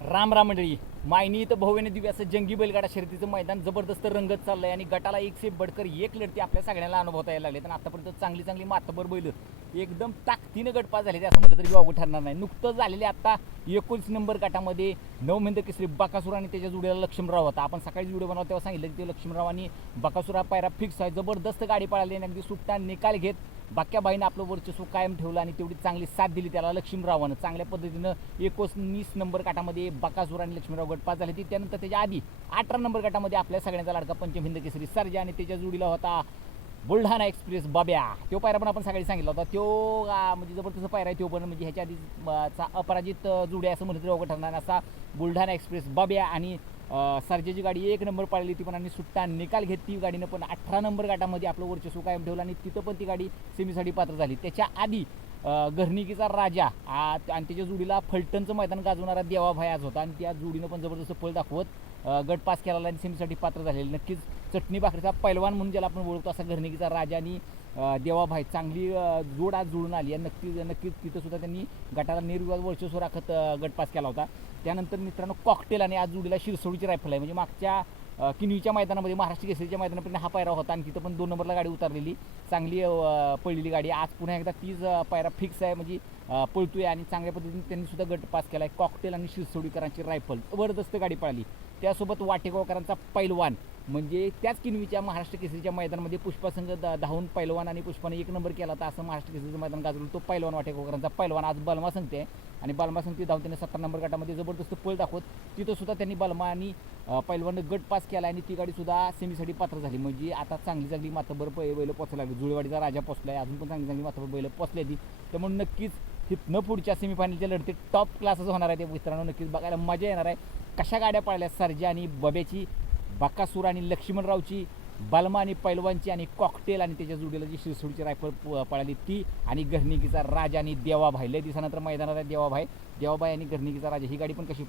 राम राम मंडळी. मायनी इथं भव्यने दिव्य असं जंगी बैलगाडा शर्यतीचं मैदान जबरदस्त रंगत आहे आणि गटाला एक से बडकर एक लढती आपल्या सगळ्यांना अनुभवता यायला लागले आणि आतापर्यंत चांगली चांगली मातबर बैल एकदम ताकदीनं गटपास झाले असं म्हटलं तरी वागू ठरणार नाही. नुकतं झालेले आता एकोणीस नंबर गटामध्ये नवमेंद्र केसरी बकासूर आणि त्याच्या जुड्याला लक्ष्मणराव होता. आपण सकाळी व्हिडिओ बनवला तेव्हा सांगितलं की ते लक्ष्मणरावांनी बकासूर पायरा फिक्स आहे. जबरदस्त गाडी पळाली आणि अगदी सुट्टा निकाल घेत बाक्याबाईनं आपलं वर्चस्व कायम ठेवलं आणि तेवढी चांगली साथ दिली त्याला लक्ष्मीरावानं. चांगल्या पद्धतीनं एकोणीस नंबर गटामध्ये बकासूर आणि लक्ष्मीराव गटपास झाले ती त्यानंतर त्याच्या आधी अठरा नंबर गटामध्ये आपल्या सगळ्यांचा लाडका पंचमहिंद केसरी सर्जा आणि त्याच्या जोडीला होता बुलढाणा एक्सप्रेस बाब्या. तो पायरा पण आपण सकाळी सांगितला होता. तो म्हणजे जबरदस्त पायरा आहे तो पण. म्हणजे ह्याच्या आधी चा अपराजित जुडे असं म्हणत ठरणार असा बुलढाणा एक्सप्रेस बाब्या आणि सरजेची गाडी एक नंबर पाळली ती पण आणि सुट्टा निकाल घेत ती गाडीनं पण अठरा नंबर गाठामध्ये आपलं वर्चस्व कायम ठेवलं आणि तिथं पण ती गाडी सेमीसाठी पात्र झाली. त्याच्या आधी घरणिकीचा राजा. आ, आणि त्याच्या जोडीला फलटणचं मैदान गाजवणारा देवाभाई आज होता. आणि त्या जोडीनं पण जबरदस्त पळ दाखवत गट पास केला आणि सेमीसाठी पात्र झालेले. नक्कीच चटणी भाकरीचा पैलवान म्हणून ज्याला आपण ओळखतो असा घरणिकीचा राजा आणि देवाभाई. चांगली जोड आज जुळून आली. आणि नक्कीच नक्कीच तिथंसुद्धा त्यांनी गटाला निर्विवाद वर्चस्व राखत गटपास गट पास केला होता. त्यानंतर मित्रांनो कॉकटेल आणि आज जोडीला शिरसोडीची रायफल आहे. म्हणजे मागच्या किनवीच्या मैदानामध्ये महाराष्ट्र केसरीच्या मैदानापर्यंत हा पायरा होता. आणि तिथं पण दोन नंबरला गाडी उतरलेली. चांगली पळलेली गाडी. आज पुन्हा एकदा तीच पायरा फिक्स आहे. म्हणजे पळतोय आणि चांगल्या पद्धतीने त्यांनी सुद्धा गट पास केला आहे कॉकटेल आणि शिरसोडीकरांची रायफल जबरदस्त गाडी पळाली. त्यासोबत वाटेगावकरांचा पैलवान. म्हणजे त्याच किनवीच्या महाराष्ट्र केसरीच्या मैदानामध्ये पुष्पासंघ द धावून पैलवान आणि पुष्पाने एक नंबर केला होता. असं महाराष्ट्र केसरीचं मैदान गाजवलं. तो पैलवान वाटेगावकरांचा पैलवान. आज बलमा सांगते आहे आणि बलमा संगती धावून त्याने सत्तर नंबर गटामध्ये जबरदस्त पळ दाखवत तिथंसुद्धा त्यांनी बालमा आणि पैलवानं गट पास केला आणि ती गाडीसुद्धा सेमीसाठी पात्र झाली. म्हणजे आता चांगली चांगली माथाभर पै बैल पोचला लागली. जुळेवाडीचा राजा पोचलाय अजून पण चांगली चांगली माथाभर बैल पोचली ती त्यामुळे नक्कीच तिथनं पुढच्या सेमीफायनलच्या लढतीत टॉप क्लासच होणार आहे ते मित्रांनो. नक्कीच बघायला मजा येणार आहे. कशा गाड्या पाळल्या? सरजा आणि बब्याची बाकासूर आणि लक्ष्मणरावची बलमा आणि पैलवानची आणि कॉकटेल आणि त्याच्या जोडीला जी शिरसोडीची रायफल प- पळाली ती आणि घरणिकीचा राजा आणि देवाभाई. लय दिवसानंतर मैदानात आहे देवाभाई. देवाभाई आणि घरणिकीचा राजा. ही गाडी पण कशी